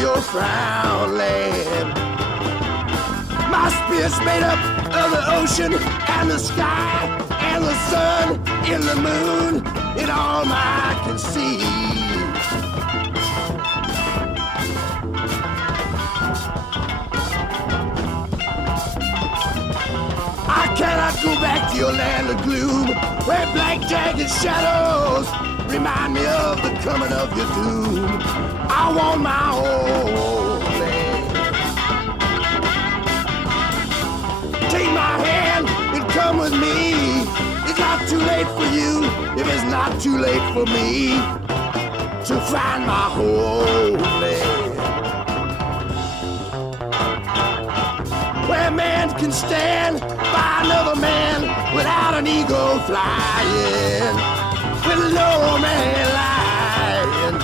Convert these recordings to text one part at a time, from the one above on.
your Frownland. My spirit's made up of the ocean and the sky and the sun and the moon and all I can see. I cannot go back to your land of gloom, where black jagged shadows remind me of the coming of your doom. I want my own land. Take my hand and come with me. It's not too late for you if it's not too late for me to find my whole land. Where man can stand by another man without an ego flying, with no man lying,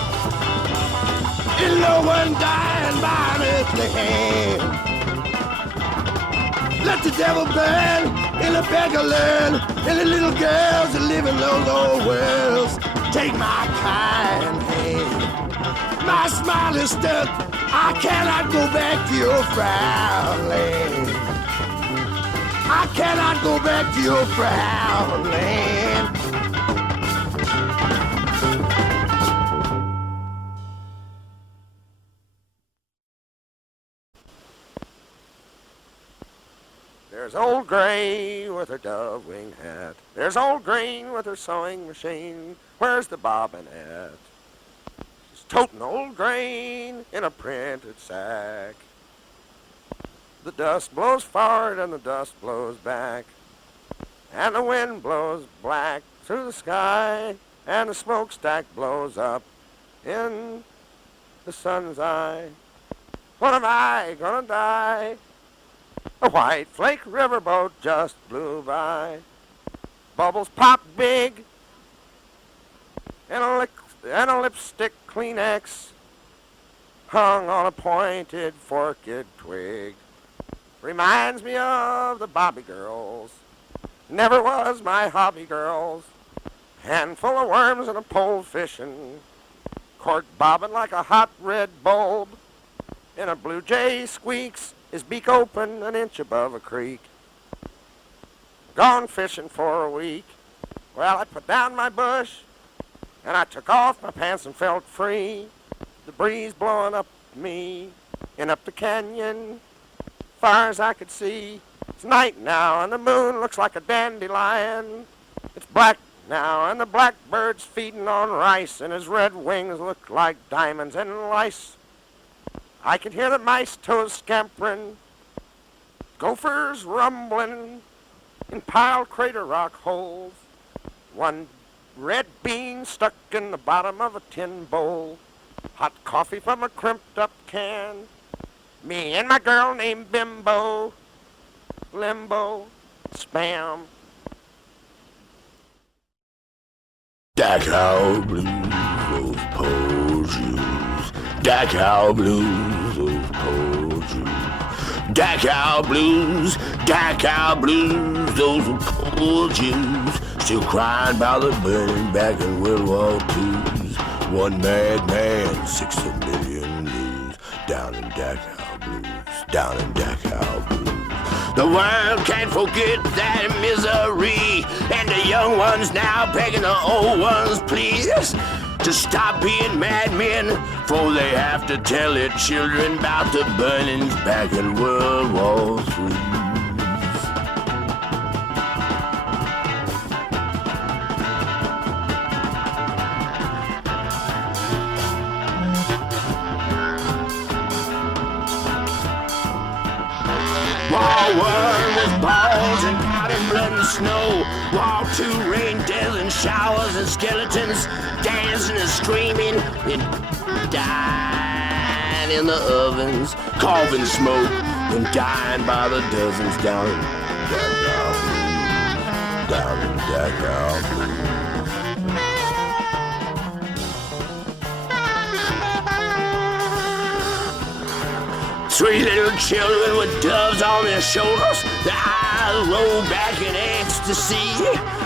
and no one dying by an earthly hand. Let the devil burn, and the beggar learn, and the little girls that live in those old worlds take my kind hand. My smile is stuck, I cannot go back to your Frownland. I cannot go back to your Frownland. There's old Gray with her dove-wing hat. There's old Green with her sewing machine. Where's the bobbin at? She's toting old Grain in a printed sack. The dust blows forward and the dust blows back, and the wind blows black through the sky, and the smokestack blows up in the sun's eye. When am I gonna die? A white flake riverboat just blew by. Bubbles pop big, and a lipstick Kleenex hung on a pointed forked twig. Reminds me of the Bobby girls. Never was my hobby girls. Handful of worms and a pole fishing. Cork bobbing like a hot red bulb. And a blue jay squeaks, his beak open an inch above a creek. Gone fishing for a week. Well, I put down my bush, and I took off my pants and felt free. The breeze blowing up me and up the canyon, far as I could see. It's night now, and the moon looks like a dandelion. It's black now, and the blackbird's feeding on rice, and his red wings look like diamonds and lice. I can hear the mice toes scampering, gophers rumbling in piled crater rock holes. One red bean stuck in the bottom of a tin bowl. Hot coffee from a crimped up can. Me and my girl named Bimbo, Limbo, Spam. Dachau Blues, those poor Jews. Dachau Blues, those poor Jews. Dachau Blues, those poor Jews. Still crying about the burning back in World War II's. One mad man, 60 million blues. Down in Dachau Blues, down in Dachau Blues. The world can't forget that misery, and the young ones now begging the old ones, please, to stop being madmen, for they have to tell their children about the burnings back in World War III. War one with balls and powder, blood and snow. War two, rain, death and showers and skeletons dancing and screaming and dying in the ovens, carving smoke and dying by the dozens down in Dachau Blues, down in Dachau Blues. Three little children with doves on their shoulders, their eyes roll back in ecstasy,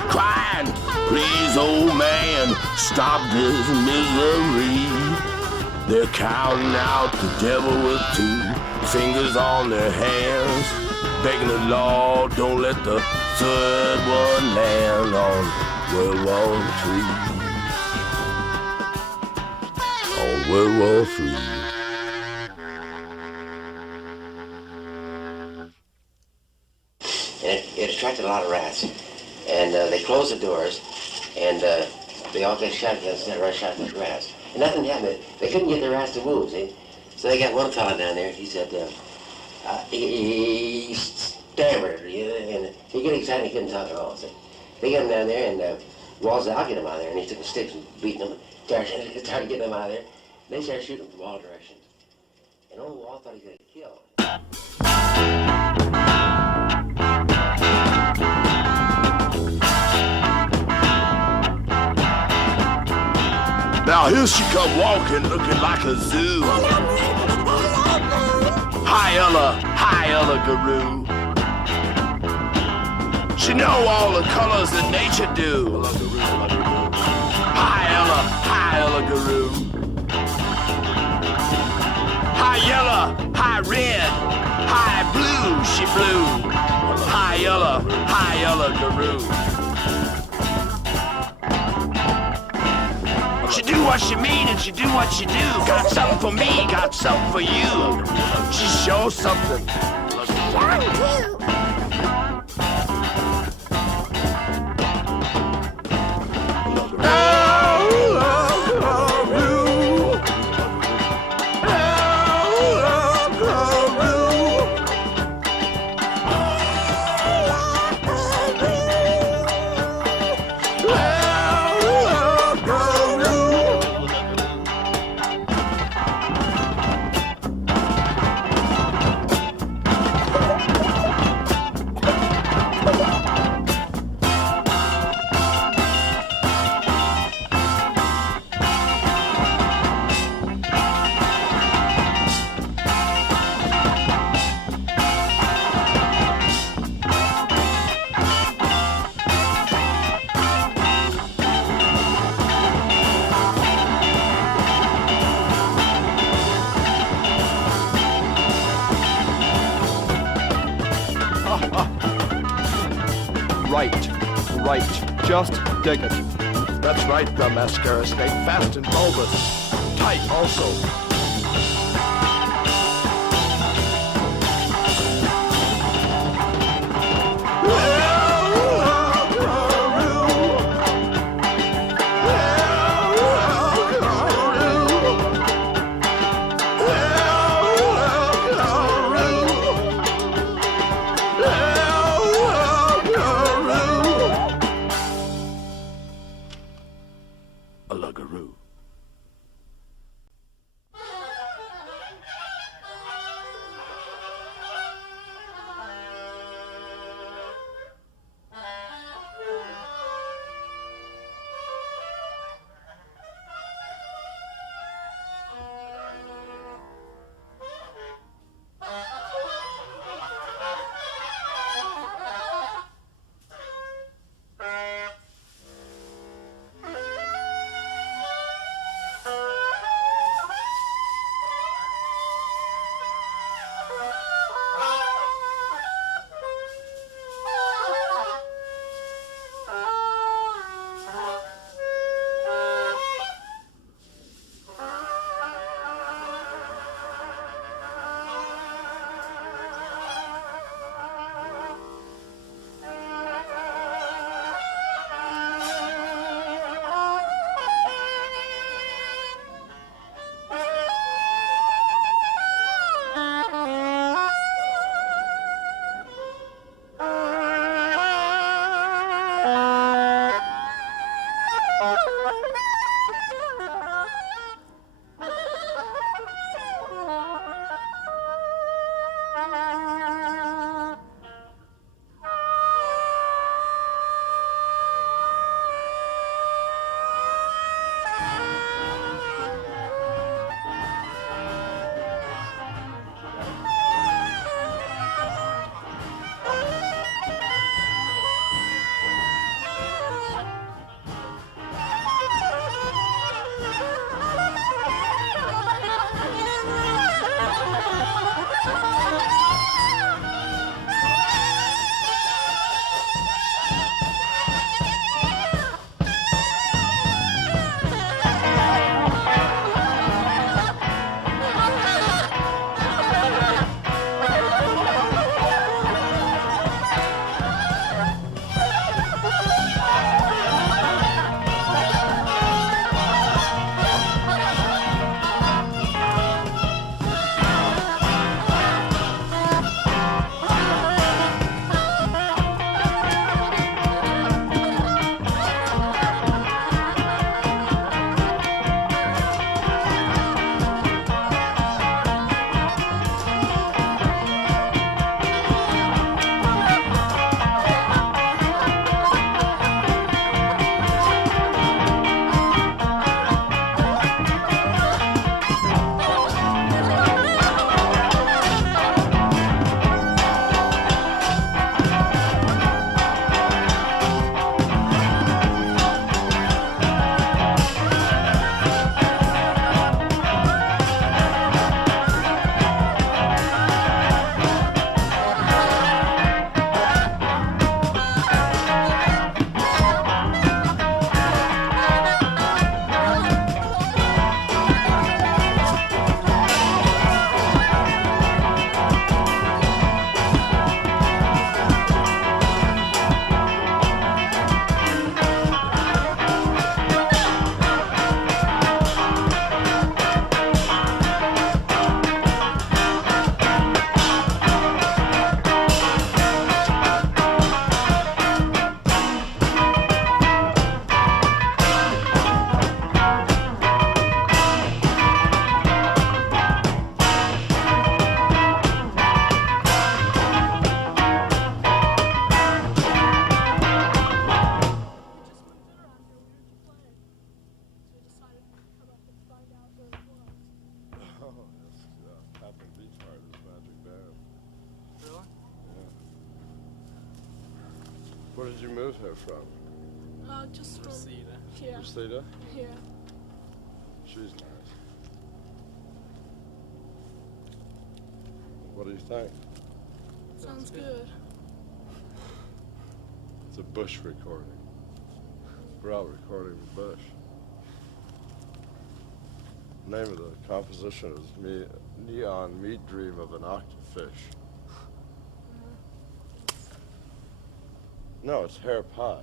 crying, please, old man, stop this misery. They're counting out the devil with two fingers on their hands, begging the Lord, don't let the third one land on World War III. On World War III. And it attracted a lot of rats. And they closed the doors, and they all got shotguns and rushed out the rats. And nothing happened. They couldn't get the rats to move, see? So they got one fellow down there, he said, he stammered, and he got excited, he couldn't talk at all, see? They got him down there, and Wall said, I'll get him out of there. And he took the sticks and beat them, started getting them out of there. And they started shooting from all directions. And old Wall thought he was going to get killed. Now here she come walking, looking like a zoo. Hi Ella Garoo. She know all the colors that nature do. Hi Ella Garoo. Hi yellow, hi red, hi blue, she blue. Hi Ella Garoo. She do what she mean and she do what she do. Got something for me, got something for you. She shows something. Right, just dig it. That's right, the mascara snake, fast and bulbous, tight also. Where did you move here from? Just from Reseda. here. Reseda? Yeah. She's nice. What do you think? Sounds good. It's a Bush recording. We're out recording with Bush. The name of the composition is Neon Meat Dream of an Octafish. No, it's Hair Pie.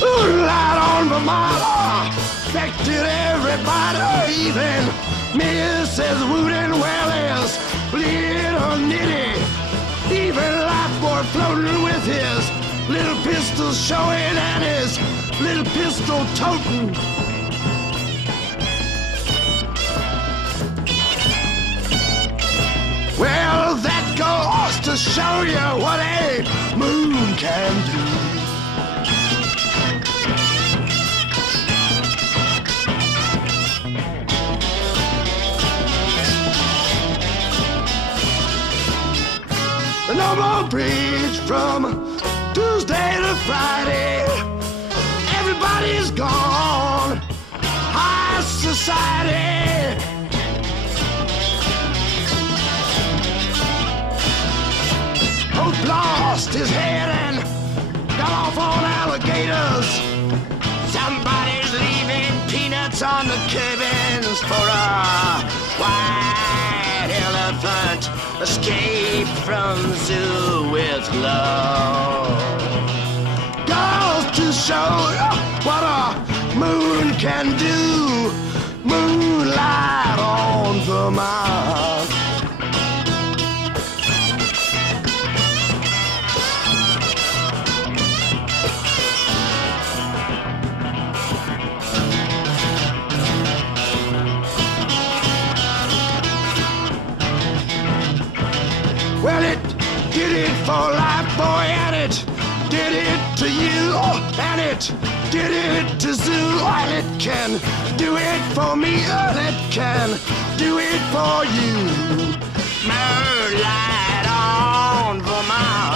Moonlight on Vermont affected everybody, even Mrs. Wooden Wellers, little Nitty, even Lifeboy floating with his little pistol showing and his little pistol toting. Well, that goes to show you what a moon can do. No more bridge from Tuesday to Friday. Everybody's gone. High society. Hope lost his head and got off on alligators. Somebody's leaving peanuts on the cabins for a white elephant. Escape from zoo with love. Goes to show what a moon can do. Moonlight on Vermont. Well, it did it for Lifeboy, and it did it to you, and it did it to Zoo, and it can do it for me, and it can do it for you. Moonlight on Vermont.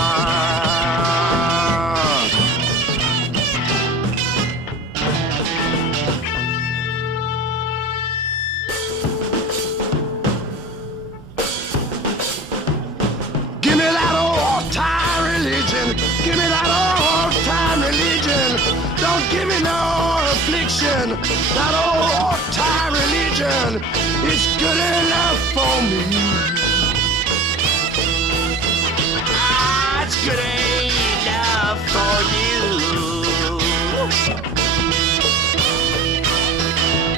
Give me that old-time religion. Give me that old-time religion. Don't give me no affliction. That old-time religion is good enough for me. Ah, it's good enough for you.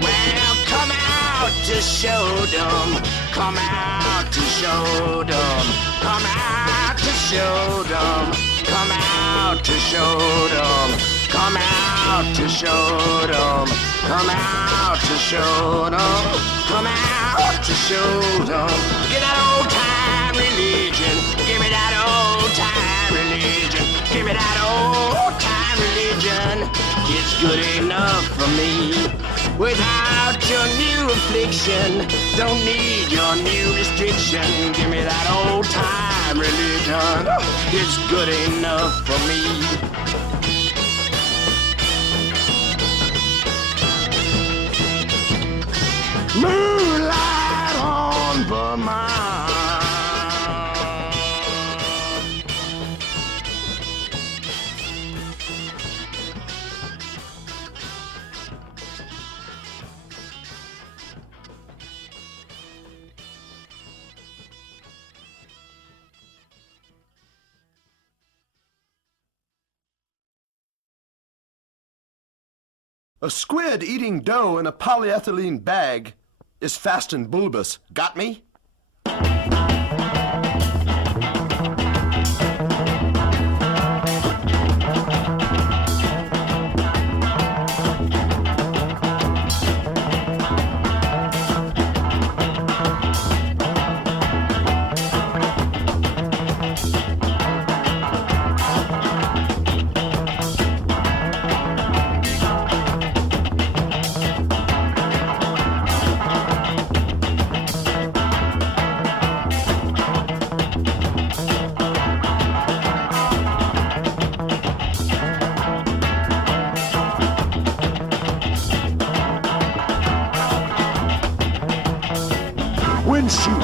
Well, come out to show them. Come out to show them. Come out to show them. Come out to show them. Come out to show them. Come out to show them. Come out to show them. Get that old time religion. Give me that old time religion. Give me that old time religion. It's good enough for me. Without your new affliction, don't need your new restriction. Give me that old time religion. It's good enough for me. Moonlight on Vermont. A squid eating dough in a polyethylene bag is fast and bulbous. Got me?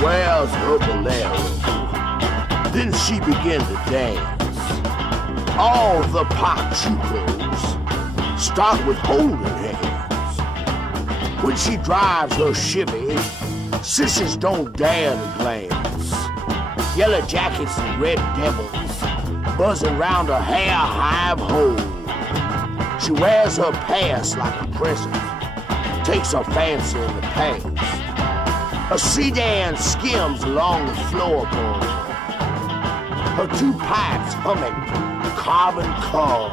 wears her bolero. Then she began to dance. All the Pachucos start with holding hands. When she drives her Chevy, sissies don't dare to glance. Yellow jackets and red devils buzzing round her hair hive hole. She wears her past like a present, takes her fancy in the past. A sedan skims along the floorboard, her two pipes humming carbon cob.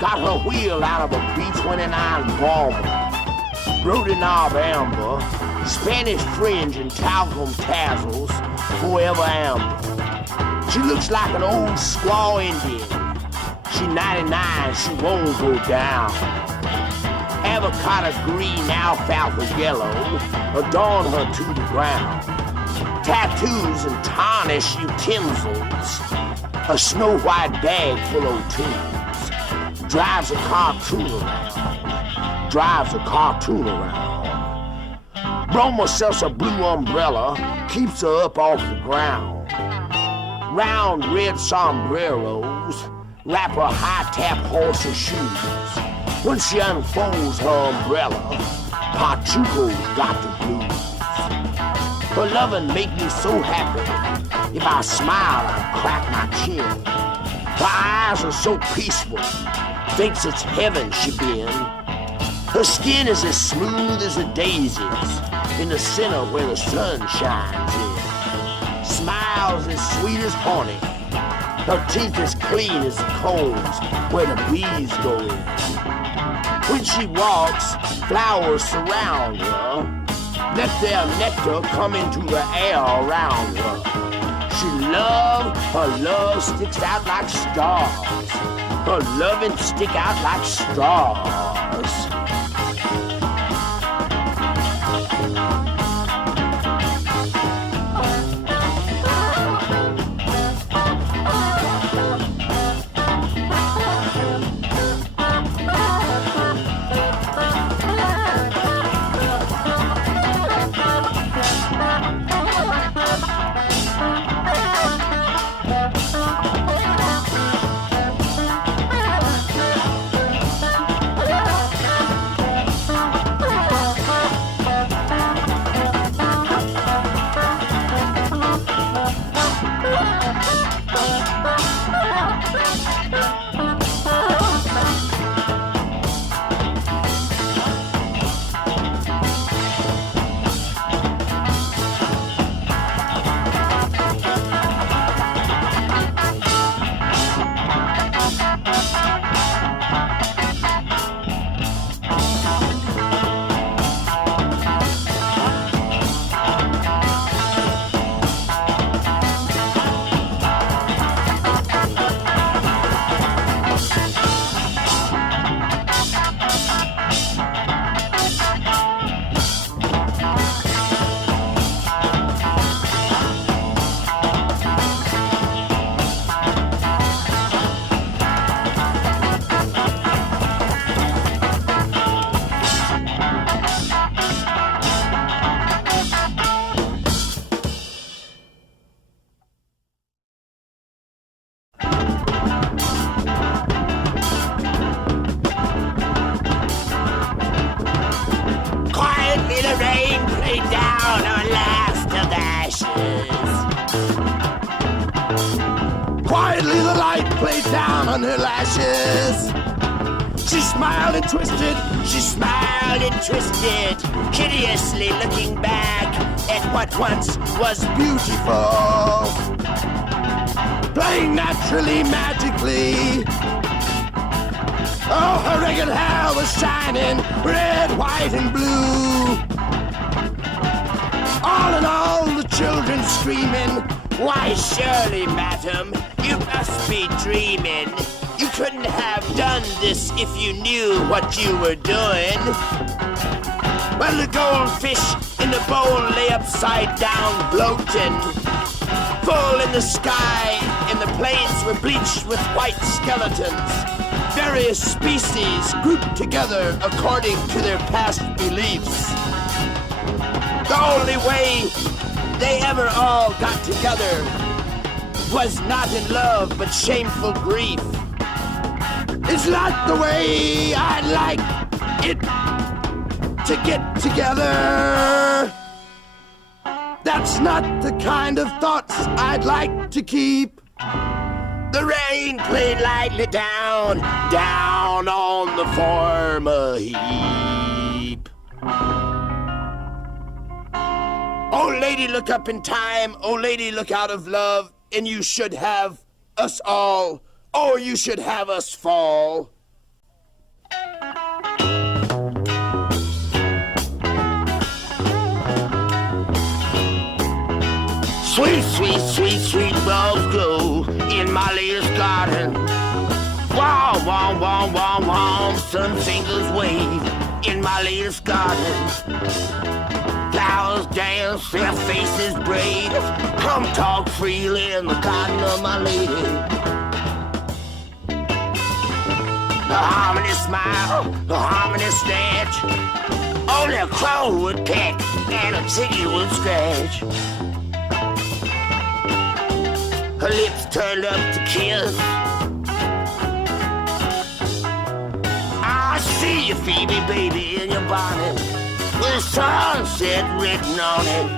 Got her wheel out of a B-29 bomber, Brody knob amber, Spanish fringe and talcum tassels, forever amber. She looks like an old squaw Indian. She 99, she won't go down. Avocado green, alfalfa yellow adorn her to the ground. Tattoos and tarnished utensils, a snow white bag full of tunes. Drives a cartoon around. Broma sells a blue umbrella, keeps her up off the ground. Round red sombreros wrap her high-tap horse's shoes. When she unfolds her umbrella, Pachuco's got the blues. Her lovin' make me so happy. If I smile, I crack my chin. Her eyes are so peaceful, thinks it's heaven she been. Her skin is as smooth as the daisies in the center where the sun shines in. Smiles as sweet as honey. Her teeth as clean as the combs where the bees go in. When she walks, flowers surround her. Let their nectar come into the air around her. Her love sticks out like stars. Her loving stick out like stars. Quietly the light played down on her lashes. She smiled and twisted, hideously looking back at what once was beautiful. Playing naturally, magically. Oh, her ragged hair was shining, red, white, and blue. All in all, the children screaming, "Why, surely, madam, you must be dreaming. You couldn't have done this if you knew what you were doing." Well, the goldfish in the bowl lay upside down, bloating. Full in the sky, and the plains were bleached with white skeletons. Various species grouped together according to their past beliefs. The only way they ever all got together was not in love but shameful grief. It's not the way I'd like it to get together. That's not the kind of thoughts I'd like to keep. The rain played lightly down, down on the former heap. Oh, lady, look up in time. Oh, lady, look out of love. And you should have us all, or you should have us fall. Sweet, sweet, sweet, sweet rose grow in my latest garden. Wom, wom, wom, wom, wom, sun fingers wave in my latest garden. Flowers dance, their faces brave. Come talk freely in the garden of my lady. A harmony smile, a harmony snatch. Only a crow would peck and a chicken would scratch. Her lips turned up to kiss. I see you, Phoebe, baby, in your bonnet, with a sunset written on it.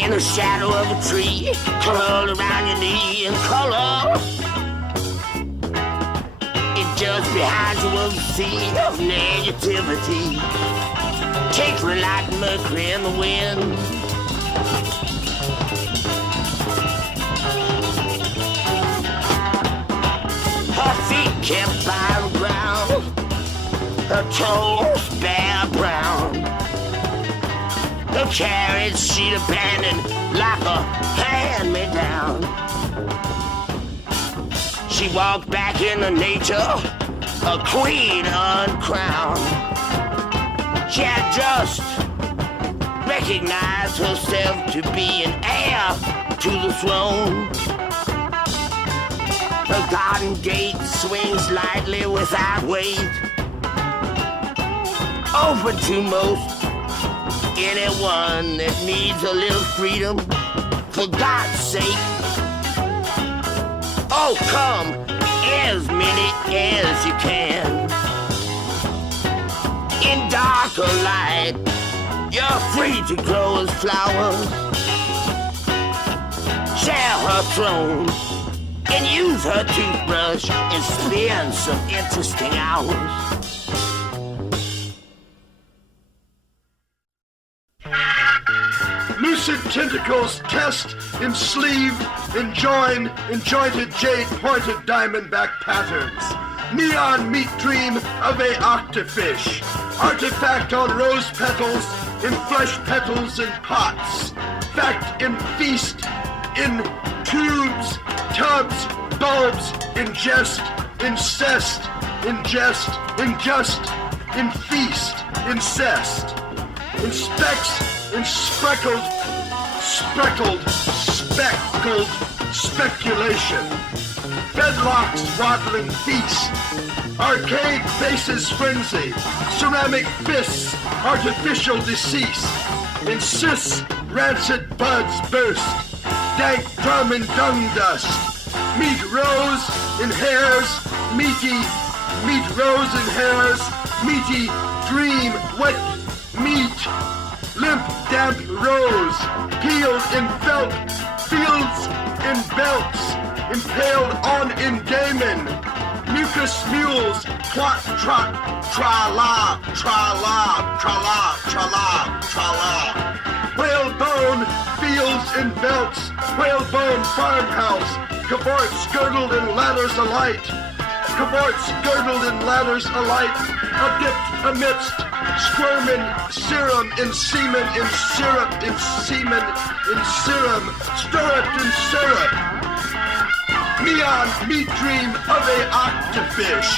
In the shadow of a tree, curled around your knee in color. And just behind you was a sea of negativity, tinkling like mercury in the wind. Her feet kept by the ground, her toes bare brown. The carriage she'd abandoned like a hand-me-down. She walked back into nature, a queen uncrowned. She had just recognized herself to be an heir to the throne. Her garden gate swings lightly without weight, open to most anyone that needs a little freedom, for God's sake. Oh, come, as many as you can. In dark or light, you're free to grow as flowers. Share her throne and use her toothbrush and spend some interesting hours. Lucid tentacles test in sleeve, in join, in jointed jade pointed diamondback patterns. Neon meat dream of a octafish. Artifact on rose petals, in flesh petals in pots. Fact in feast, in tubes, tubs, bulbs, in jest, incest, in jest, in just, in feast, incest. In specks, in speckled, speculation. Bedlocks waddling feast. Arcade faces frenzy. Ceramic fists, artificial decease. Insist, rancid buds burst. Dank drum and dung dust. Meat rose in hairs, meaty. Meat rose in hairs, meaty. Dream, wet meat. Limp, damp rose, peeled in felt, fields in belts, impaled on in daemon, mucus mules, plot, trot, tra-la, tra-la, tra-la, tra-la, tra-la. Whalebone, fields in belts, whalebone farmhouse, cavorts girdled in ladders alight, cavorts girdled in ladders alight, adipped amidst squirming serum in semen in syrup in semen in serum, stir it in syrup. Neon meat dream of a octafish.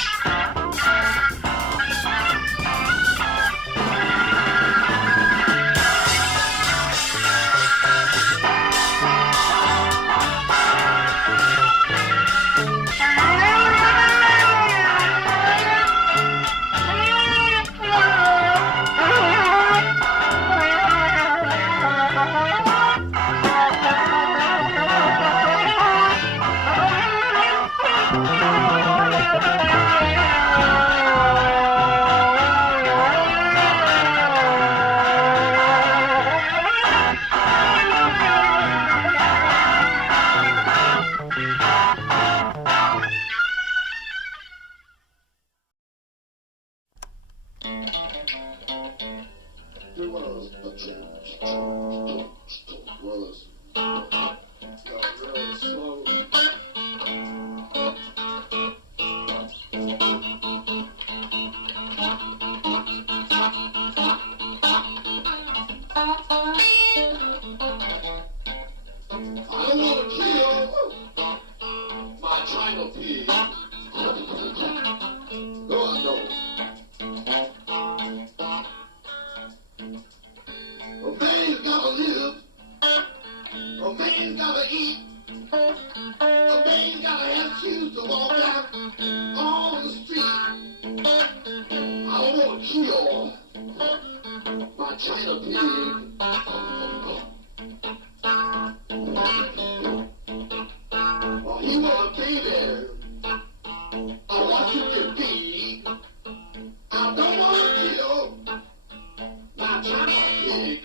A man gotta eat. A man gotta have shoes to walk out on the street. I don't want to kill my China pig. Oh, he want a baby. I want you to be. I don't want to kill my China pig.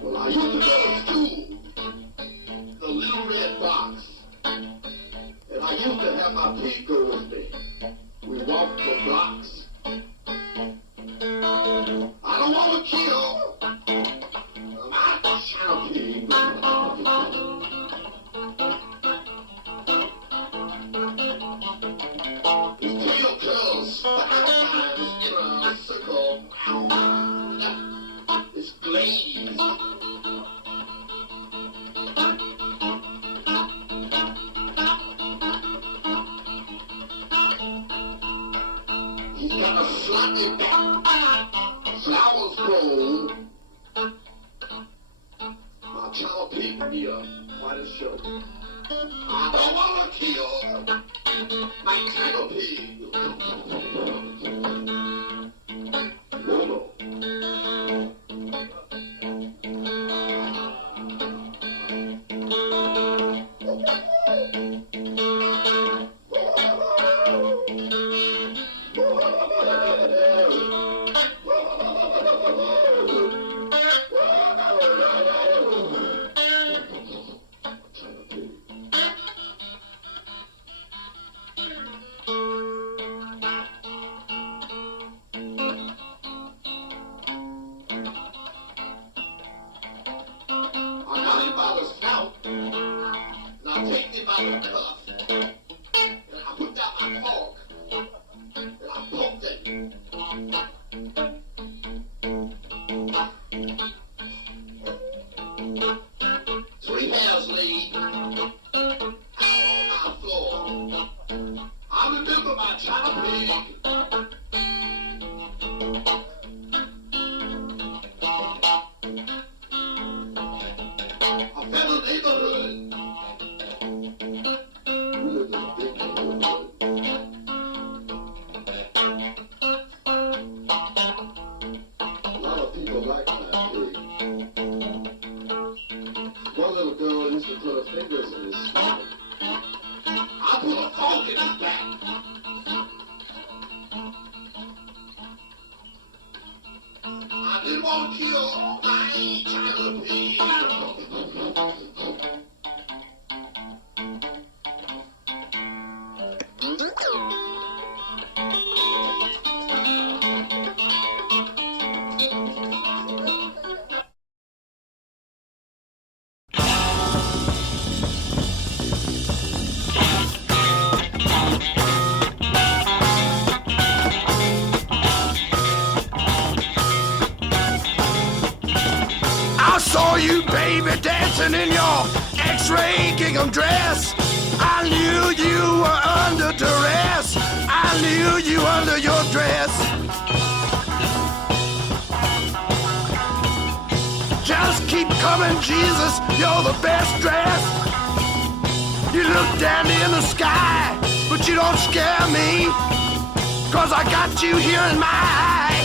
Well, I used to go to school, the little red box, and I used to have my pig go with me. We walked for blocks. I don't want to kill my China pig. His tail curls 5 times in a circle. It's glazed. He's got a slightly back. Flowers grow. My child pig me up quite a show. I don't want to kill my China pig. No, no. dancing in your X-ray gingham dress. I knew you were under duress. I knew you under your dress. Just keep coming, Jesus, you're the best dressed. You look dandy in the sky, but you don't scare me, 'cause I got you here in my eye.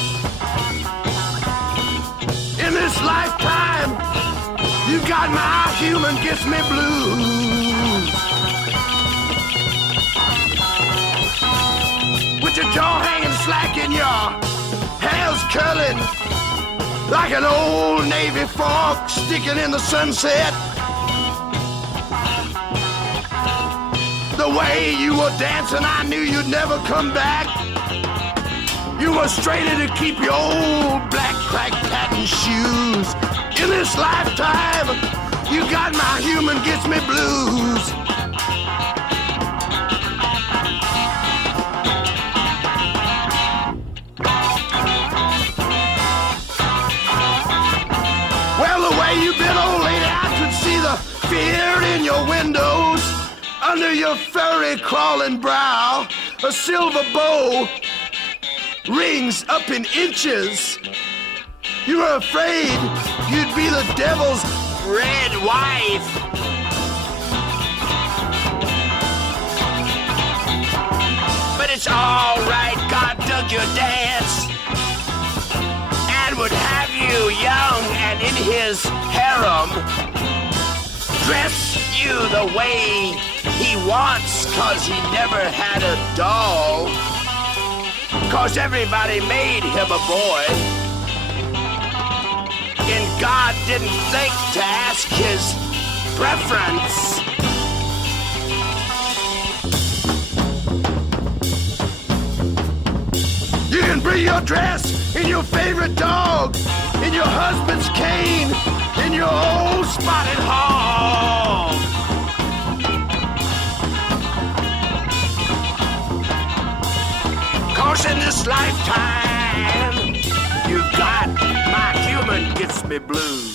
In this lifetime, you got my human gets me blues. With your jaw hanging slack and your hair's curling like an old Navy fork sticking in the sunset. The way you were dancing, I knew you'd never come back. You were straighter to keep your old black crack patent shoes. In this lifetime, you got my human gets me blues. Well, the way you've been, old lady, I could see the fear in your windows. Under your furry crawling brow, a silver bow rings up in inches. You were afraid you'd be the devil's red wife. But it's all right, God dug your dance and would have you young and in his harem. Dress you the way he wants, 'cause he never had a doll. 'Cause everybody made him a boy. And God didn't think to ask his preference. You can bring your dress in your favorite dog, in your husband's cane, in your old spotted hog. Cause in this lifetime, you've got my human gets me blues.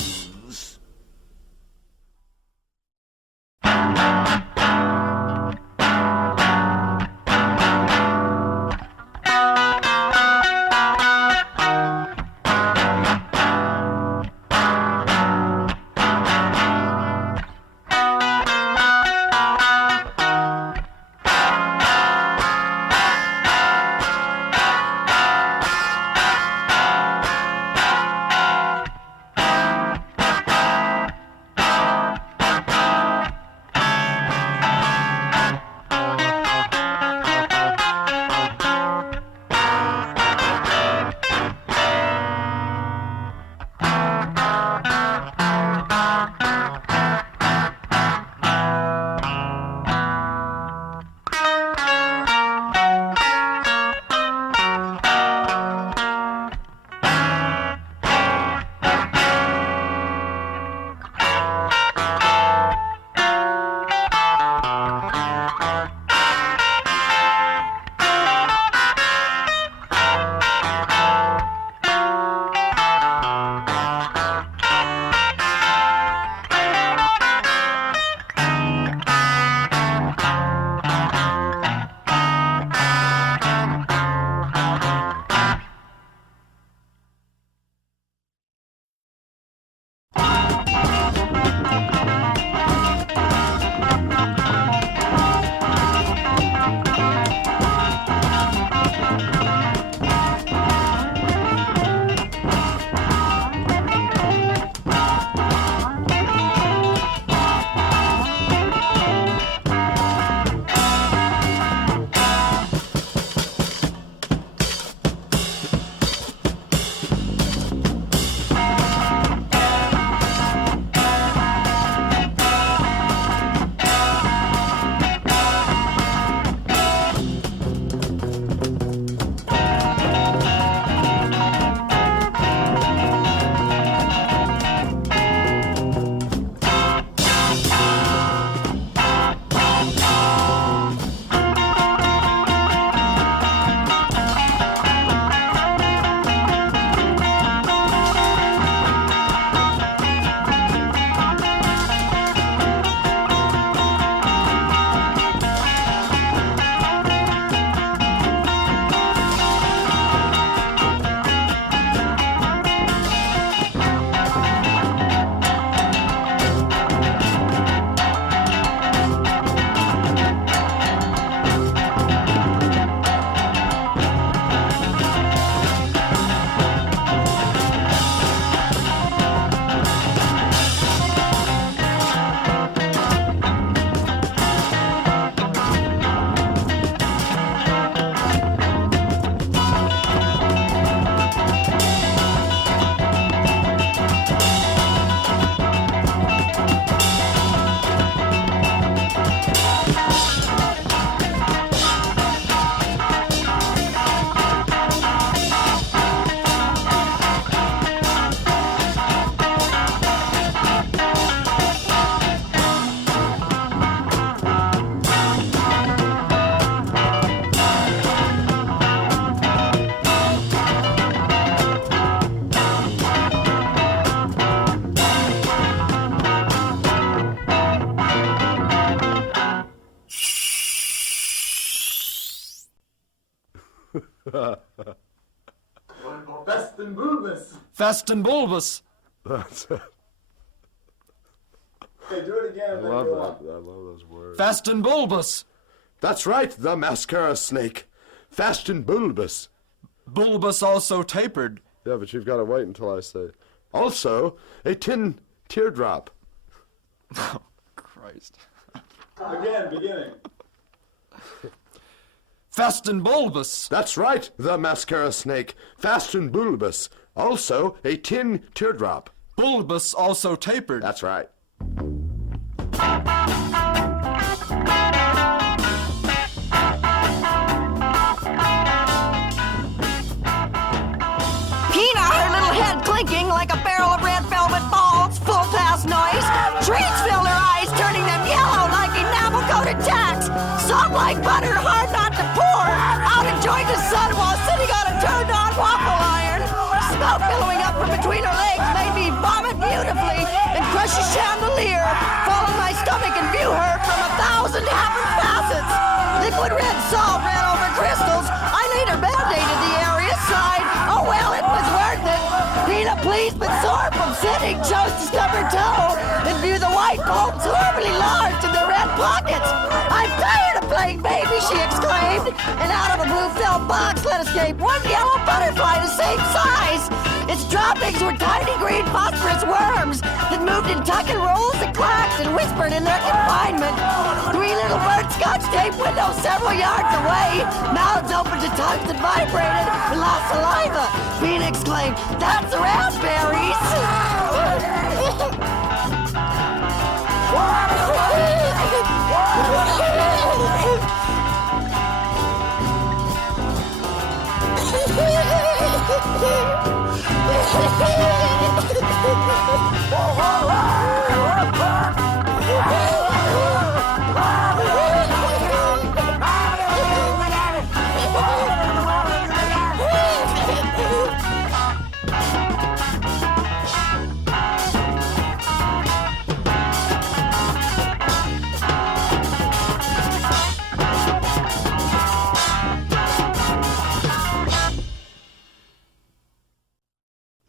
Fast and bulbous. Fast and bulbous. That's it. Okay, do it again. I love that. I love those words. Fast and bulbous. That's right, the mascara snake. Fast and bulbous. Bulbous also tapered. Yeah, but you've got to wait until I say. Also, a tin teardrop. Oh, Christ. Again, beginning. Fast and bulbous. That's right, the mascara snake. Fast and bulbous. Also, a tin teardrop. Bulbous also tapered. That's right. Pena, her little head clinking like a barrel of red velvet balls, full pass noise. Treats filled her eyes, turning them yellow like enamel-coated tacks. Soft like butter, hard not to pour. Out enjoying the sun while sitting on a turned-on waffle iron. Smoke billowing up from between her legs made me vomit beautifully and crush a chandelier. Fall on my stomach and view her from 1,000 different facets. Liquid red salt ran over crystals. I later band-aided the area, sighed. Oh well, it was worth it. Pena, pleased but sore from sitting, chose to stub her toe and view the white bulbs horribly large in their red pockets. I'm tired of playing baby, she exclaimed, and out of a blue felt box let escape one yellow butterfly the same size. Its droppings were tiny green phosphorus worms that moved in tuck and rolls and quacks and whispered in their confinement. Three little birds scotch taped windows several yards away, mouths open to tongues that vibrated and lost saliva. Pena exclaimed, "That's raspberries!"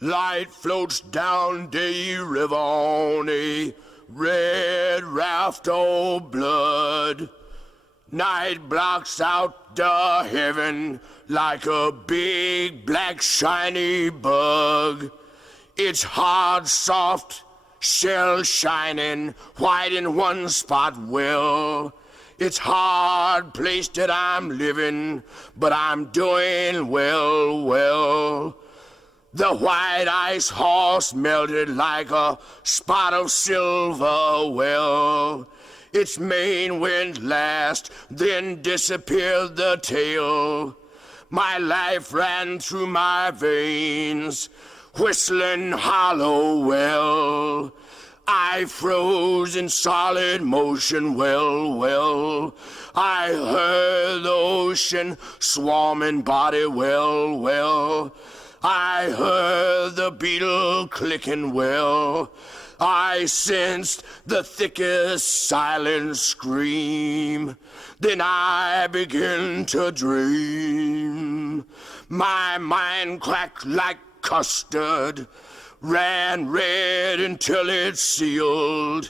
Light floats down the river on a red raft of blood. Night blocks out the heaven like a big black shiny bug. It's hard, soft, shell shining, white in one spot well. It's hard place that I'm living, but I'm doing well, well. The white ice horse melted like a spot of silver well. Its mane went last, then disappeared the tail. My life ran through my veins, whistling hollow well. I froze in solid motion, well, well. I heard the ocean swarming body, well, well. I heard the beetle clicking well. I sensed the thickest silent scream. Then I began to dream. My mind cracked like custard, ran red until it sealed,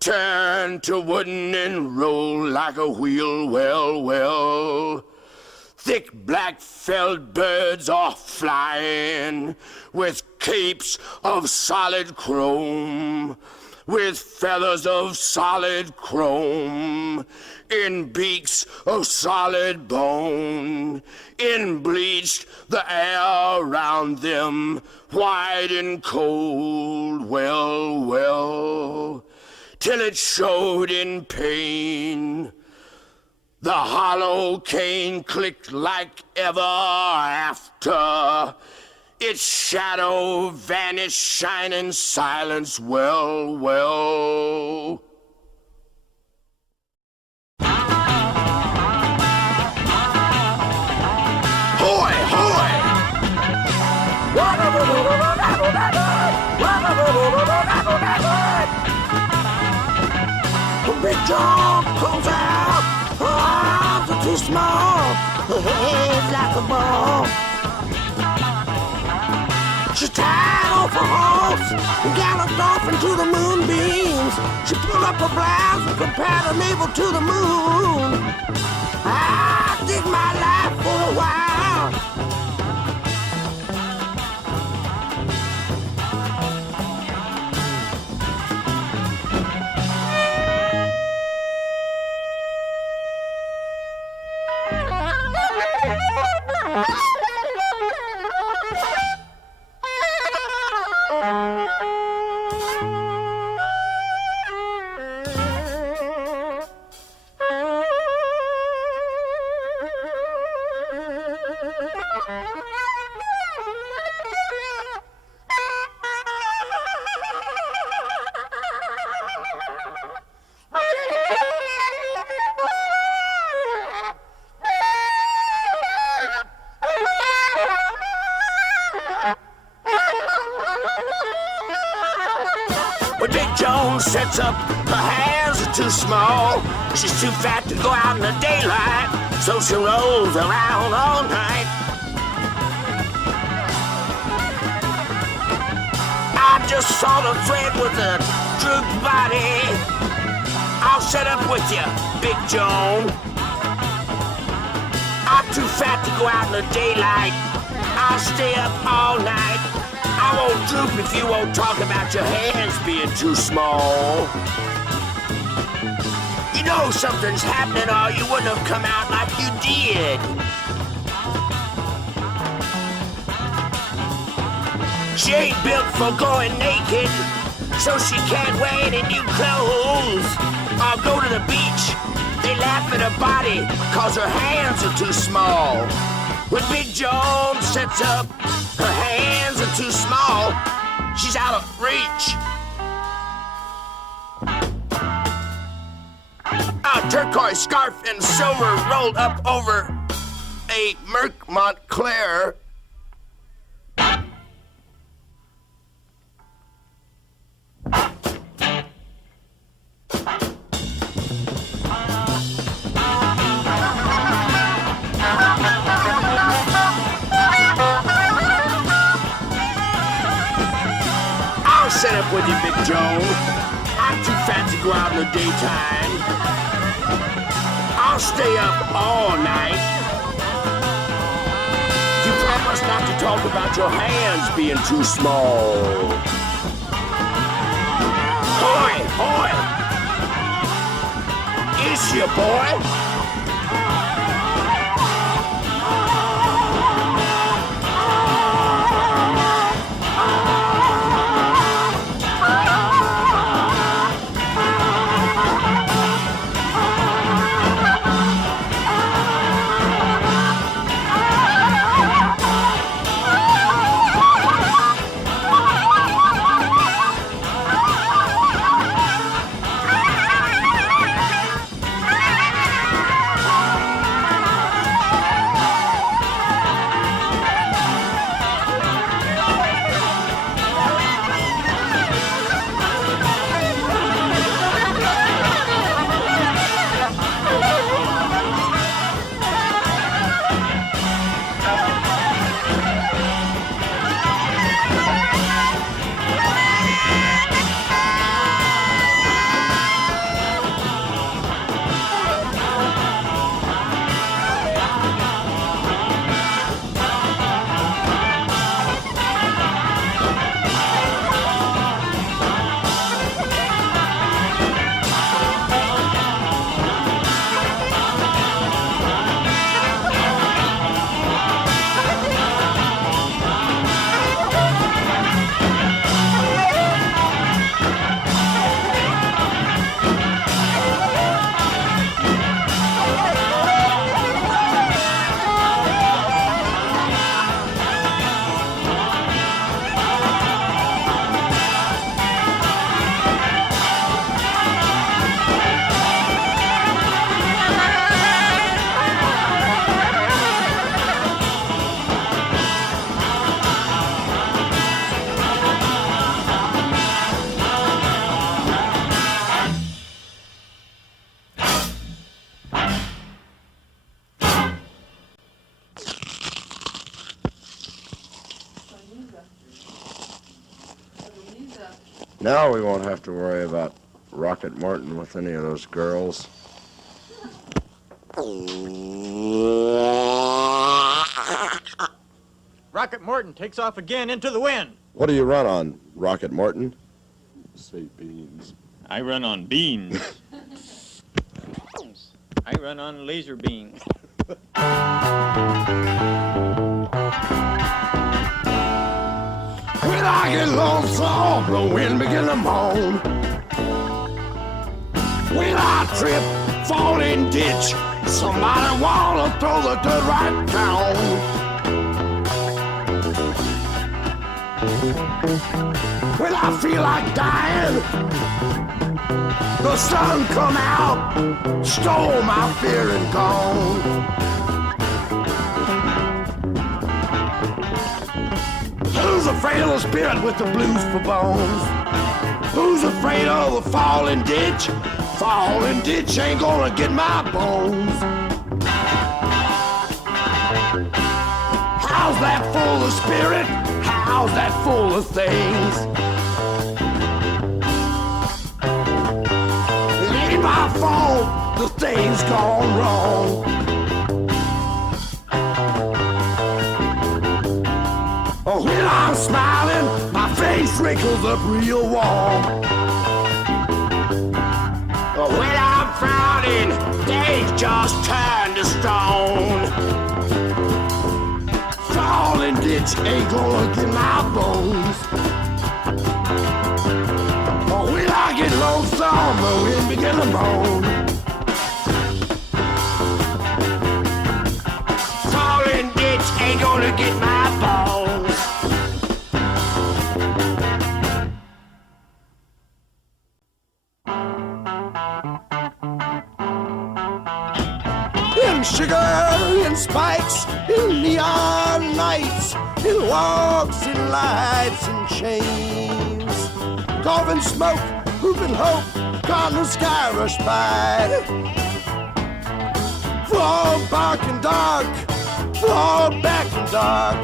turned to wooden and rolled like a wheel, well, well. Thick black felt birds are flying with capes of solid chrome, with feathers of solid chrome, in beaks of solid bone, in bleached the air around them, white and cold, well, well, till it showed in pain. The hollow cane clicked like ever after. Its shadow vanished, shining silence, well, well. Hoy, hoy! Big John comes out, arms are too small. her head's like a ball. She tied off her horse and galloped off into the moonbeams. She pulled up her blouse and compared her navel to the moon. I did my life for a while. When Big Joan sets up, her hands are too small. She's too fat to go out in the daylight, so she rolls around all night. I just saw the thread with a drooped body. I'll set up with you, Big Joan. I'm too fat to go out in the daylight. I'll stay up all night. I won't droop if you won't talk about your hands being too small. You know something's happening or you wouldn't have come out like you did. She ain't built for going naked, so she can't wear any new clothes or go to the beach. They laugh at her body cause her hands are too small. When Big Joan sets up, her hands are too small. She's out of reach. A turquoise scarf and silver rolled up over a Merc Montclair. Set up with you, Big Joan. I'm too fat to go out in the daytime. I'll stay up all night. You promise not to talk about your hands being too small. Hoy, hoy! Is you, boy? Now we won't have to worry about Rocket Morton with any of those girls. Rocket Morton takes off again into the wind. What do you run on, Rocket Morton? Say beans. I run on beans. I run on laser beams. When I get lonesome, the wind begin to moan. When I trip, Fallin Ditch, somebody wanna throw the dirt right down. When I feel like dying, the sun come out, stole my fear and gone. Who's afraid of the spirit with the blues for bones? Who's afraid of the Fallin Ditch? Fallin Ditch ain't gonna get my bones. How's that full of spirit? How's that full of things? It ain't my fault, the thing's gone wrong. Oh, when I'm smiling, my face wrinkles up real warm. Oh, when I'm frowning, days just turn to stone. Fallin Ditch ain't gonna get my bones. Oh, when I get lonesome, the wind begin to moan. Fallin Ditch ain't gonna get my bones. In sugar, in spikes, in neon nights, in walks, in lights, and chains. Golfing smoke, hooping hope, gone the sky rush by. Fall back and dark, fall back and dark.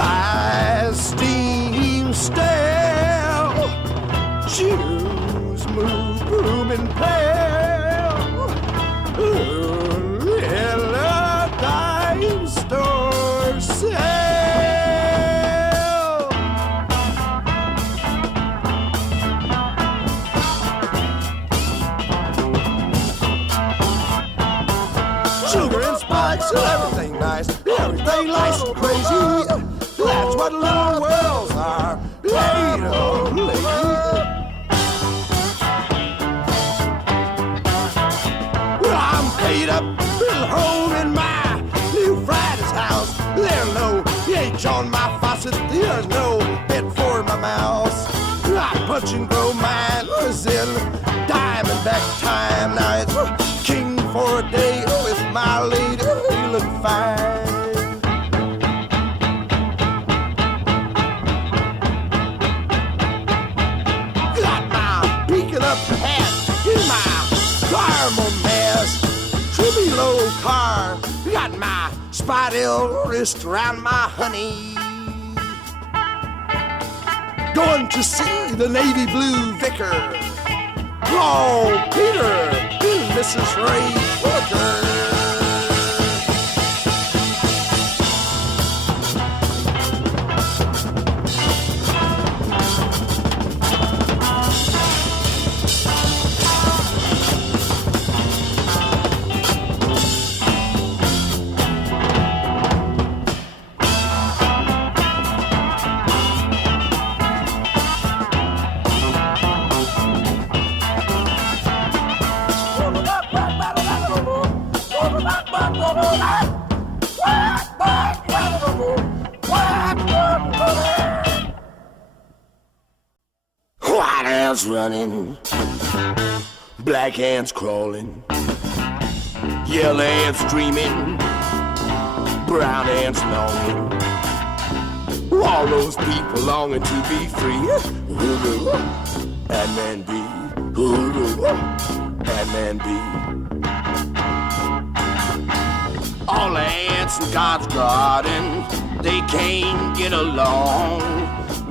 Eyes steam stale, shoes move, blooming pale. Hello, dime store sale. Sugar and spikes and everything nice, everything nice and crazy. That's what little worlds are. Lady, oh, lady. Paid up, little home in my new Friday's house. There's no H on my faucet, there's no bed for my mouse. I punch and grow mine was in Diamondback time. Now it's king for a day with my lady, you look fine. Got my beaking up hat in my caramel mess. Trimmy low car, got my spotted wrist around my honey. Going to see the navy blue vicar. Oh, Peter, and Mrs. Ray Booker. White ants running, black ants crawling, yellow ants dreaming, brown ants longing. All those people longing to be free, and then be, and then be. All the ants in God's garden, they can't get along.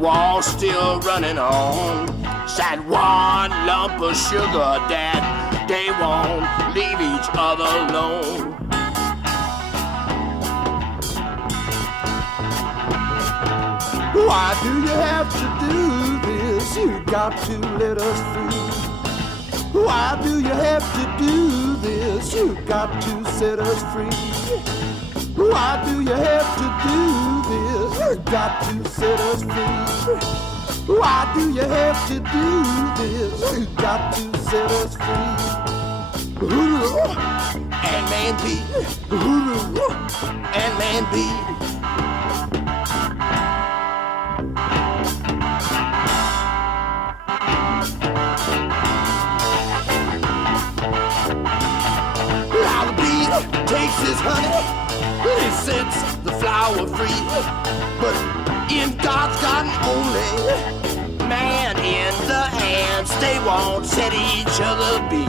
wall still running on. Said one lump of sugar that they won't leave each other alone. Why do you have to do this? You got to let us free. Why do you have to do this? You got to set us free. Why do you have to do this? You got to set us free. Why do you have to do this? You got to set us free. And man B, and man B. Takes his honey, he sets the flower free. But in God's garden only, Man in the ants, they won't set each other be.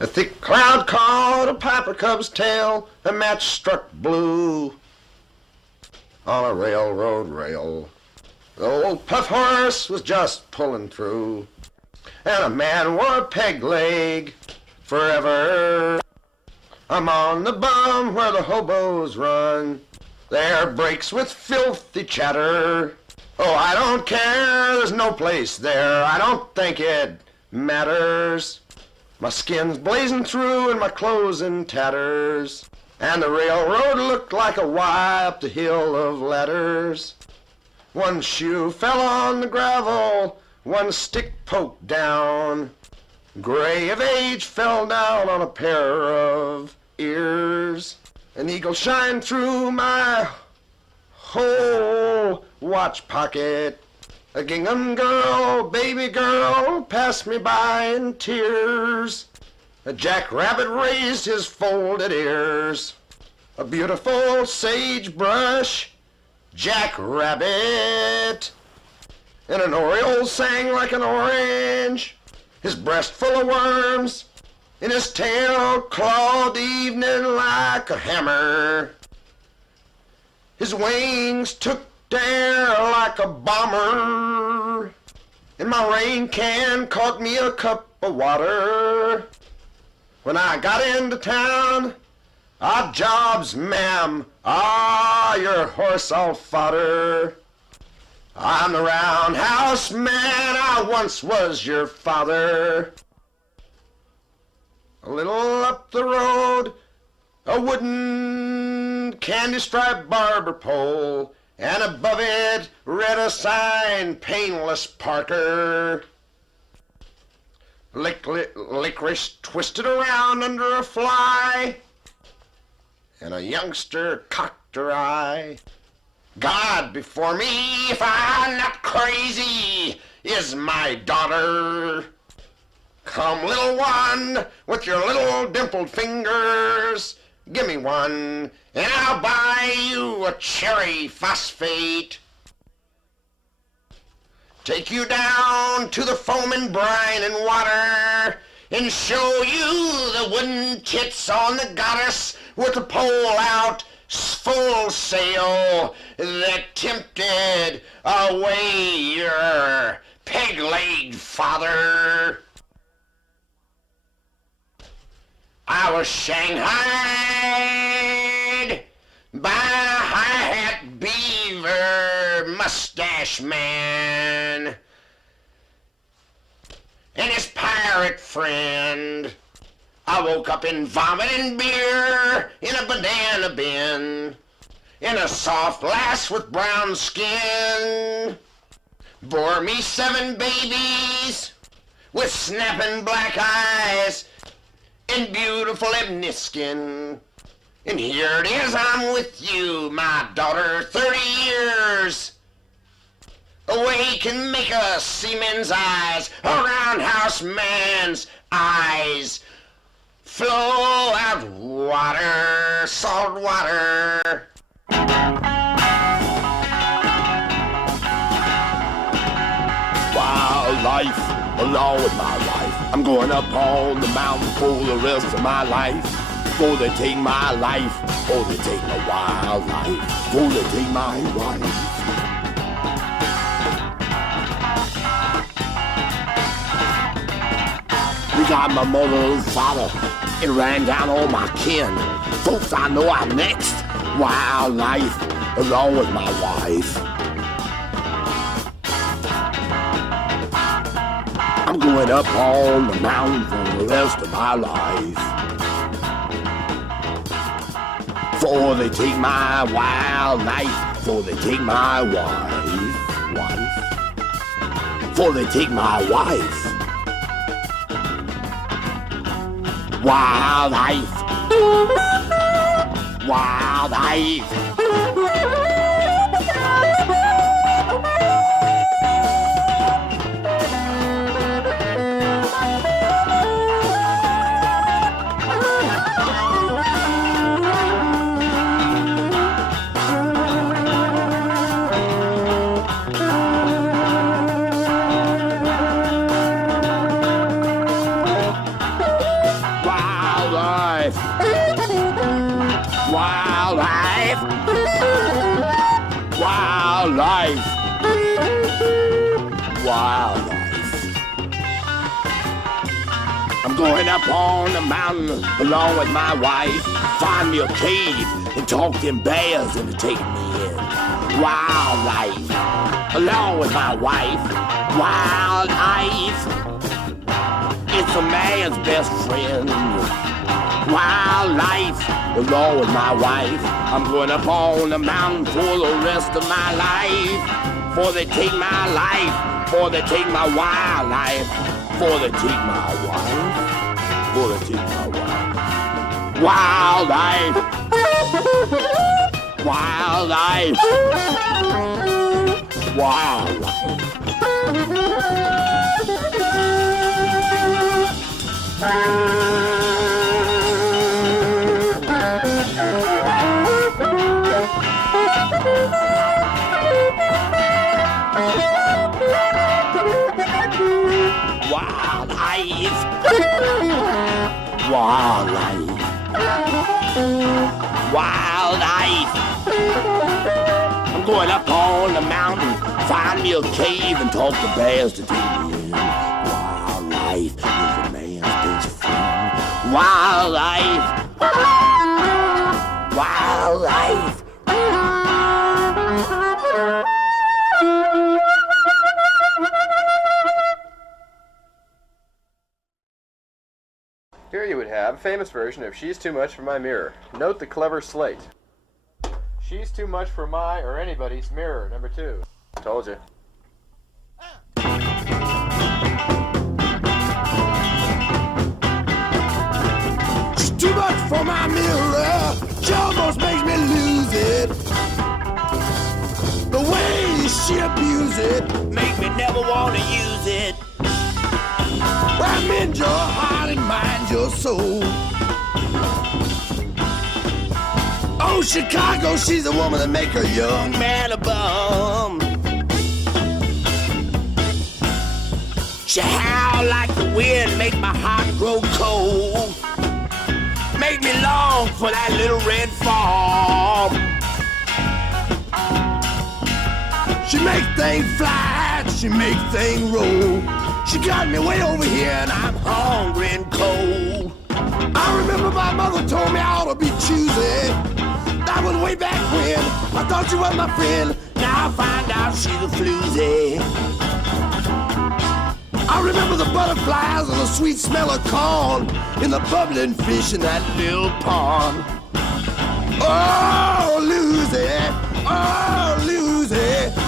A thick cloud caught a piper cub's tail, a match struck blue on a railroad rail. The old puff horse was just pulling through, and a man wore a peg leg forever. I'm on the bum where the hobos run, their breaks with filthy chatter. Oh, I don't care, there's no place there, I don't think it matters. My skin's blazing through and my clothes in tatters, and the railroad looked like a Y up the hill of ladders. One shoe fell on the gravel, one stick poked down. Gray of age fell down on a pair of ears. An eagle shined through my whole watch pocket. A gingham girl, baby girl, passed me by in tears. A jackrabbit raised his folded ears. A beautiful sagebrush jackrabbit. And an oriole sang like an orange, his breast full of worms, and his tail clawed the evening like a hammer. His wings took air like a bomber, and my rain can caught me a cup of water. When I got into town, odd jobs, ma'am, your horse all fodder. I'm the roundhouse man, I once was your father. A little up the road, a wooden candy-striped barber pole, and above it read a sign, Painless Parker. Licorice twisted around under a fly, and a youngster cocked her eye. God before me, if I'm not crazy, is my daughter. Come, little one, with your little dimpled fingers, give me one, and I'll buy you a cherry phosphate. Take you down to the foaming brine and water, and show you the wooden tits on the goddess with the pole out, full sail, that tempted away your peg-legged father. I was shanghaied by a high-hat beaver mustache man and his pirate friend. I woke up in vomit and beer in a banana bin, in a soft lass with brown skin. Bore me 7 babies with snapping black eyes and beautiful ebony skin. And here it is, I'm with you, my daughter, 30 years. Away can make a seaman's eyes, a roundhouse man's eyes. Flow out water, salt water. Wildlife, along with my life. I'm going up on the mountain for the rest of my life. Before they take my life, before they take my wildlife, before they take my wife. We got my mother and father. It ran down all my kin. Folks, I know I'm next. Wildlife, along with my wife. I'm going up on the mountain for the rest of my life. Before they take my wildlife, before they take my wife. Before they take my wife. Wildlife. Wildlife. Wildlife. Wildlife. I'm going up on the mountain along with my wife. Find me a cave and talk them bears into taking me in. Wildlife. Along with my wife. Wildlife. It's a man's best friend. Wildlife, along with my wife. I'm going up on the mountain for the rest of my life. Before they take my life, before they take my wildlife, before they take my wife, before they take my wife. Wildlife, wildlife, wildlife. Wildlife. Wildlife. Wildlife. I'm going up on the mountain, find me a cave and talk to bears to take me in. Wildlife is a man's best friend. wildlife. Wildlife. Here you would have a famous version of She's Too Much for My Mirror. Note the clever slate. She's too much for my or anybody's mirror, number 2. Told you. She's too much for my mirror. She almost makes me lose it. The way she abuse it make me never want to use it. I'm in your heart and mind, your soul. Oh, Chicago, she's the woman that make a young man a bum. She howl like the wind, make my heart grow cold. Make me long for that little red fall. She make things fly, she make things roll. She got me way over here and I'm hungry and cold. I remember my mother told me I ought to be choosy. That was way back when. I thought you was my friend. Now I find out she's a floozy. I remember the butterflies and the sweet smell of corn in the bubbling fish in that little pond. Oh, Lucy,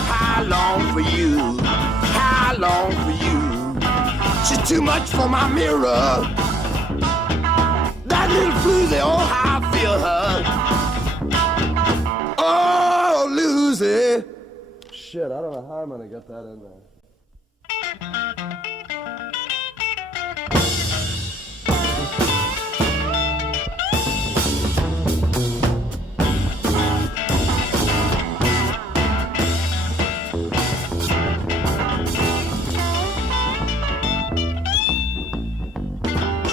how long for you? How long for you? She's too much for my mirror. That little floozy, oh, how I feel her. Oh, Lucy. Shit, I don't know how I'm gonna get that in there.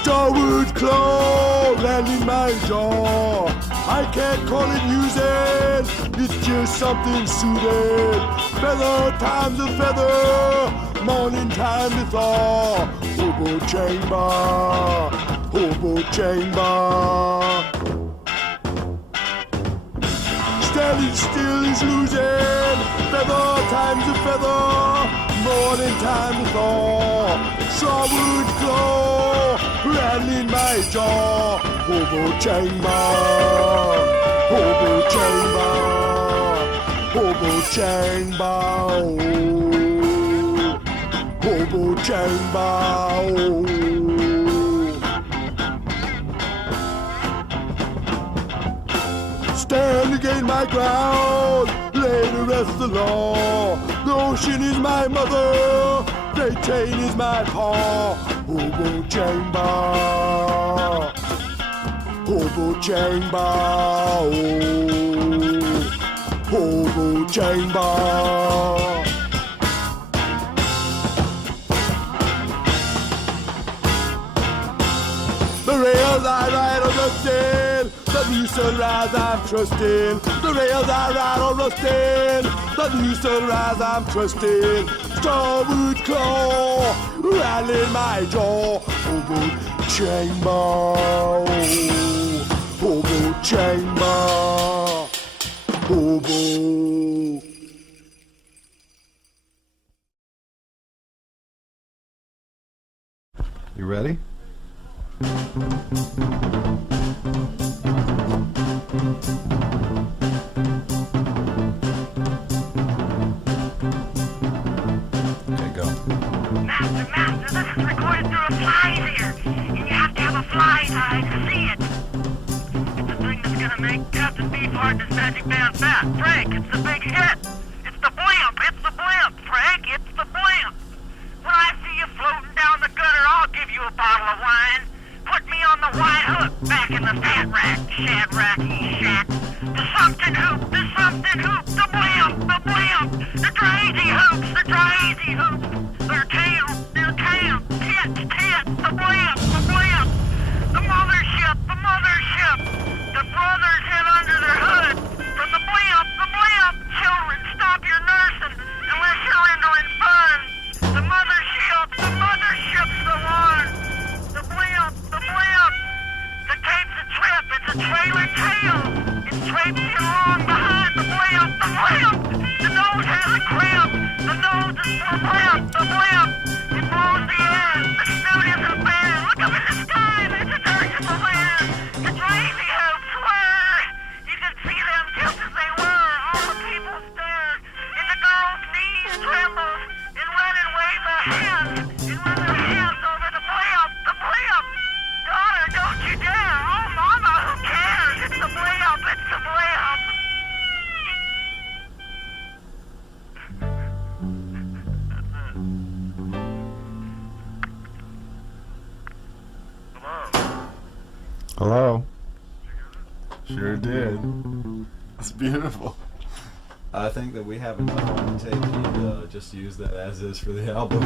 Starwood claw land in my jaw. I can't call it music, it's just something suited. Feather time's a feather, morning time to thaw. Hobo Chang Ba, Hobo Chang Ba. Standing still is losing, feather time's a feather, morning time to thaw. Starwood claw, rattling my jaw. Hobo Chang Ba, Hobo Chang Ba, Hobo Chang Ba, oh. Hobo Chang Ba, oh. Stand against my ground, lay to rest the law. The ocean is my mother, great chain is my paw. Hobo Chang Ba, Hobo Chang Ba, oh. Hobo Chang Ba. The rails I ride are rusted, the new sunrise I'm trusting. The rails I ride are rusted, the new sunrise I'm trusting. Starwood claw, rattling my jaw. Hobo Chang Ba, oh. Hobo Chang Ba, Hobo. You ready? Okay, go. Master, this is recorded through a fly's ear, and you have to have a fly's eye to see it. It's the thing that's gonna make Captain Beefheart and his magic band fat. Frank, it's the big hit. It's the Blimp, Frank, it's the Blimp. When I see you floating down the gutter, I'll give you a bottle of wine. Put me on the white hook, back in the fat rack, shadracky shack. The something hoop, the Blimp, the crazy hoops, their tail, tits, the Blimp, the mothership, the brothers hid under their hood. From the Blimp, children Hello? Sure did. That's beautiful. I think that we have enough on the tape to just use that as is for the album.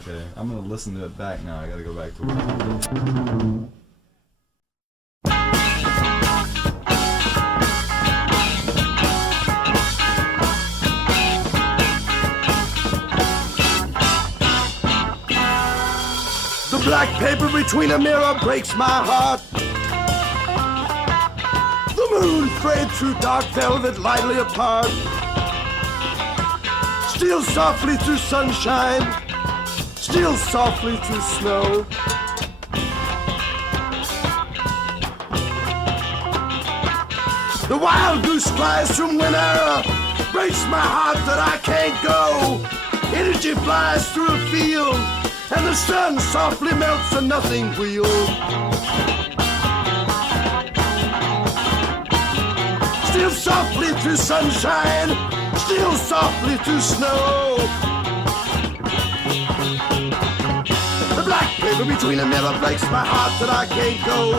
Okay, I'm gonna listen to it back now. I gotta go back to work. The black paper between a mirror breaks my heart. The moon frayed through dark velvet lightly apart. Steals softly through sunshine, steals softly through snow. The wild goose flies from winter, breaks my heart that I can't go. Energy flies through a field, and the sun softly melts a nothing wheel. Steals softly through sunshine, steals softly through snow. The black paper between a mirror breaks my heart that I can't go.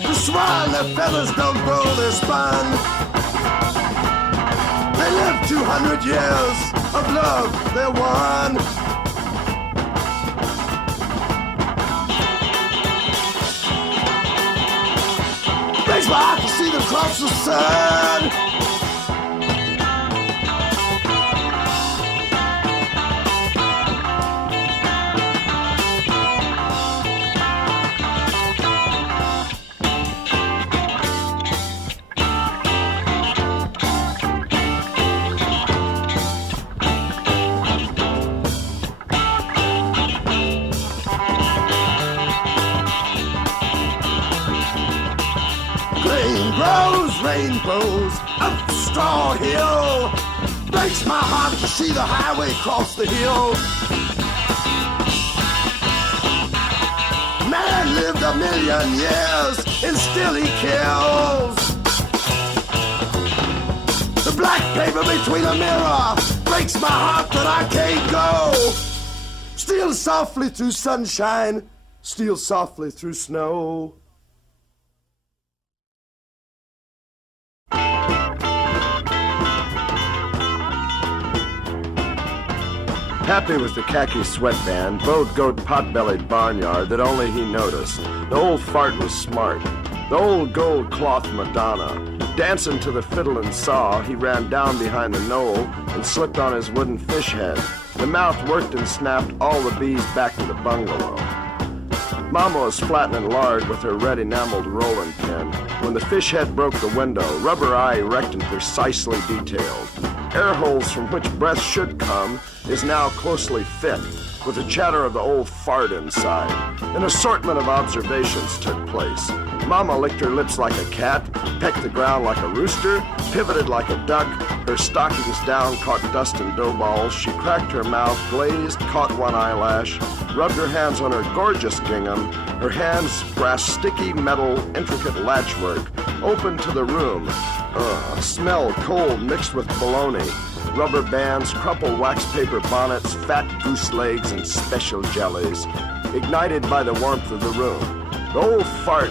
The swan, their feathers don't grow, they're spun. They live 200 years of love, they're one. Breaks my heart to see them cross the sun. Rainbows up Straw Hill. Breaks my heart to see the highway cross the hill. Man lived 1,000,000 years and still he kills. The black paper between a mirror breaks my heart that I can't go. Steals softly through sunshine, steals softly through snow. Happy was the khaki sweatband, bowed goat pot-bellied barnyard that only he noticed. The old fart was smart. The old gold cloth Madonna. Dancing to the fiddle and saw, he ran down behind the knoll and slipped on his wooden fish head. The mouth worked and snapped all the bees back to the bungalow. Mama was flattening lard with her red enameled rolling pin when the fish head broke the window, rubber eye erect and precisely detailed. Air holes from which breath should come is now closely fit, with the chatter of the old fart inside. An assortment of observations took place. Mama licked her lips like a cat, pecked the ground like a rooster, pivoted like a duck, her stockings down caught dust and dough balls, she cracked her mouth, glazed, caught one eyelash, rubbed her hands on her gorgeous gingham, her hands grasped sticky metal, intricate latchwork, opened to the room. Smell cold mixed with bologna, rubber bands, crumpled wax paper bonnets, fat goose legs, and special jellies, ignited by the warmth of the room. The old fart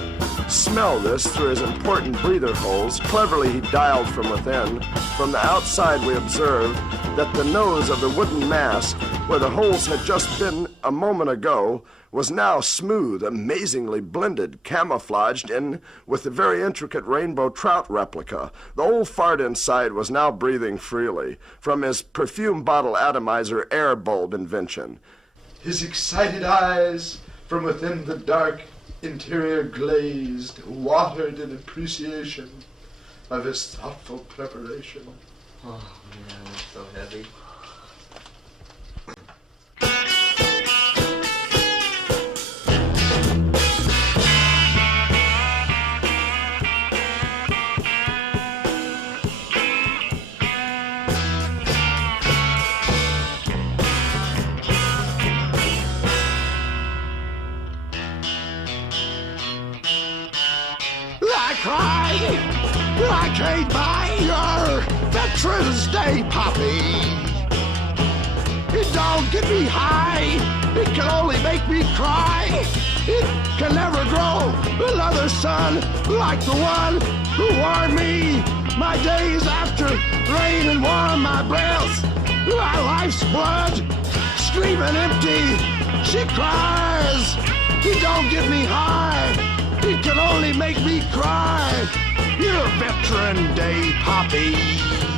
smelled this through his important breather holes. Cleverly he dialed from within. From the outside we observed that the nose of the wooden mask, where the holes had just been a moment ago, was now smooth, amazingly blended, camouflaged in with the very intricate rainbow trout replica. The old fart inside was now breathing freely from his perfume bottle atomizer air bulb invention. His excited eyes from within the dark interior glazed, watered in appreciation of his thoughtful preparation. Oh man, it's so heavy. I can't buy your Veterans Day poppy. It don't get me high, It can only make me cry. It can never grow another son like the one who warmed me. My days after rain and warm my breath. My life's blood screaming empty. She cries. He don't get me high. He can only make me cry. You're a veteran day poppy.